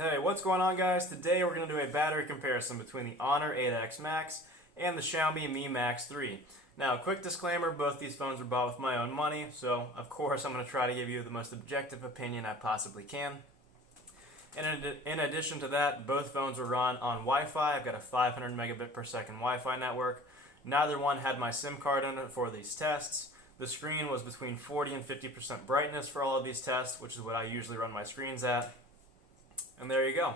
Hey, what's going on, guys? Today we're going to do a battery comparison between the Honor 8X Max and the Xiaomi Mi Max 3. Now, quick disclaimer, both these phones were bought with my own money, so of course I'm going to try to give you the most objective opinion I possibly can. And in addition to that, both phones were run on Wi-Fi. I've got a 500 megabit per second Wi-Fi network. Neither one had my SIM card in it for these tests. The screen was between 40 and 50% brightness for all of these tests, which is what I usually run my screens at. And there you go.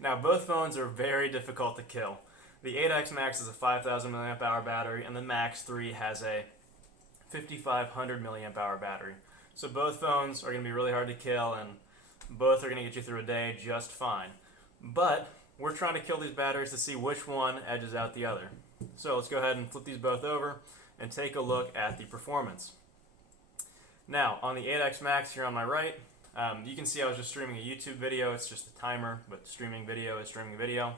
Now, both phones are very difficult to kill. The 8X Max is a 5,000 milliamp hour battery, and the Max 3 has a 5,500 milliamp hour battery. So both phones are going to be really hard to kill, and both are going to get you through a day just fine. But we're trying to kill these batteries to see which one edges out the other. So let's go ahead and flip these both over and take a look at the performance. Now, on the 8X Max here on my right, you can see I was just streaming a YouTube video. It's just a timer, but streaming video is streaming video.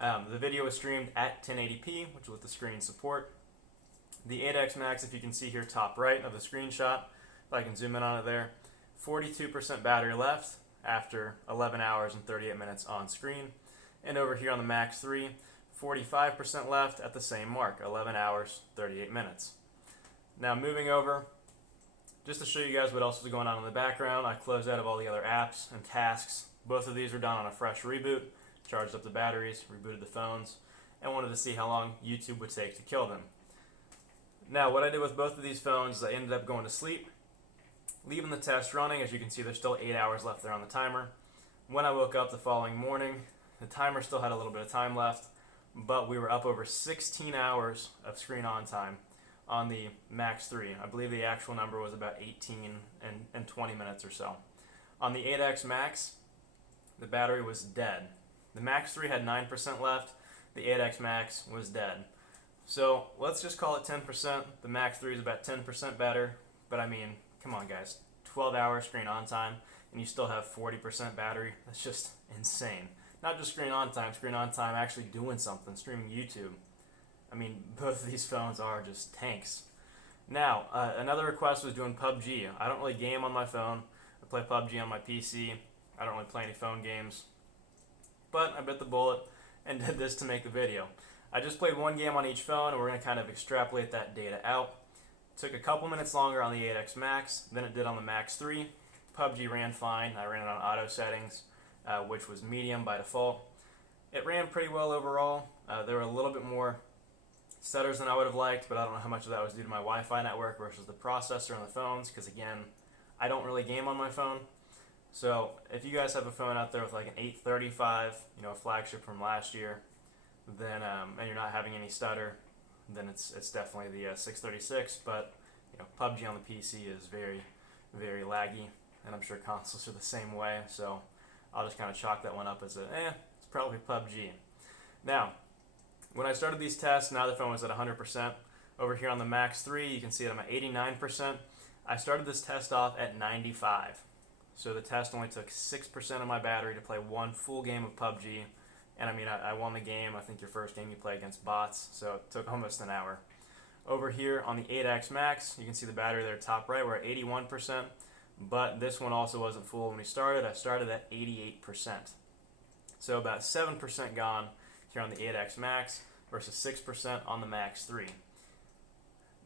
The video is streamed at 1080p, which is what the screen support. The 8X Max, if you can see here top right of the screenshot, if I can zoom in on it there, 42% battery left after 11 hours and 38 minutes on screen. And over here on the Max 3, 45% left at the same mark, 11 hours, 38 minutes. Now moving over, just to show you guys what else was going on in the background, I closed out of all the other apps and tasks. Both of these are done on a fresh reboot, charged up the batteries, rebooted the phones, and wanted to see how long YouTube would take to kill them. Now, what I did with both of these phones is I ended up going to sleep, leaving the test running. As you can see, there's still 8 hours left there on the timer. When I woke up the following morning, the timer still had a little bit of time left, but we were up over 16 hours of screen on time on the Max 3. I believe the actual number was about 18 and 20 minutes or so. On the 8X Max, the battery was dead. The Max 3 had 9% left. The 8X Max was dead. So let's just call it 10%. The Max 3 is about 10% better, but I mean, come on guys, 12 hour screen on time and you still have 40% battery. That's just insane. Not just screen on time actually doing something, streaming YouTube. I mean, both of these phones are just tanks. Now, another request was doing PUBG. I don't really game on my phone. I play PUBG on my PC. I don't really play any phone games. But I bit the bullet and did this to make the video. I just played one game on each phone, and we're going to kind of extrapolate that data out. It took a couple minutes longer on the 8X Max than it did on the Max 3. PUBG ran fine. I ran it on auto settings, which was medium by default. It ran pretty well overall. There were a little bit more stutters than I would have liked, but I don't know how much of that was due to my Wi-Fi network versus the processor on the phones, because again, I don't really game on my phone. So if you guys have a phone out there with like an 835, a flagship from last year, then and you're not having any stutter, then it's definitely the 636. But PUBG on the PC is very, very laggy, and I'm sure consoles are the same way. So I'll just kind of chalk that one up as it's probably PUBG. Now, when I started these tests, now the phone was at 100%. Over here on the Max 3, you can see that I'm at 89%. I started this test off at 95. So the test only took 6% of my battery to play one full game of PUBG. And I mean, I won the game. I think your first game you play against bots, so it took almost an hour. Over here on the 8X Max, you can see the battery there top right, we're at 81%. But this one also wasn't full when we started. I started at 88%. So about 7% gone here on the 8X Max versus 6% on the Max 3.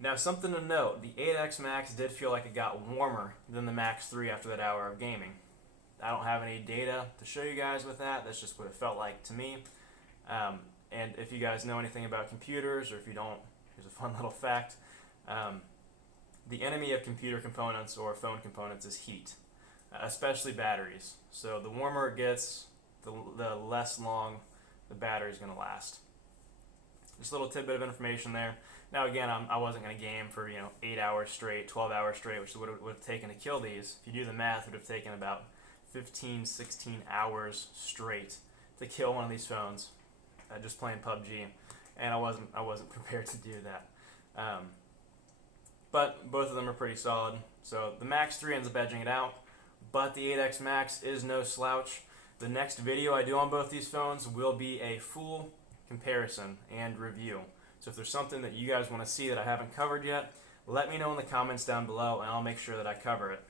Now, something to note, the 8X Max did feel like it got warmer than the Max 3 after that hour of gaming. I don't have any data to show you guys with that. That's just what it felt like to me. And if you guys know anything about computers, or if you don't, here's a fun little fact. The enemy of computer components or phone components is heat, especially batteries. So the warmer it gets, the less long the battery is going to last. Just a little tidbit of information there. Now again, I wasn't going to game for 8 hours straight, 12 hours straight, which is what it would have taken to kill these. If you do the math, it would have taken about 15, 16 hours straight to kill one of these phones, just playing PUBG, and I wasn't prepared to do that. But both of them are pretty solid. So the Max 3 ends up edging it out, but the 8X Max is no slouch. The next video I do on both these phones will be a full comparison and review. So if there's something that you guys want to see that I haven't covered yet, let me know in the comments down below and I'll make sure that I cover it.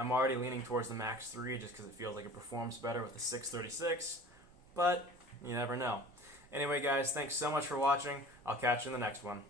I'm already leaning towards the Max 3 just because it feels like it performs better with the 636, but you never know. Anyway, guys, thanks so much for watching. I'll catch you in the next one.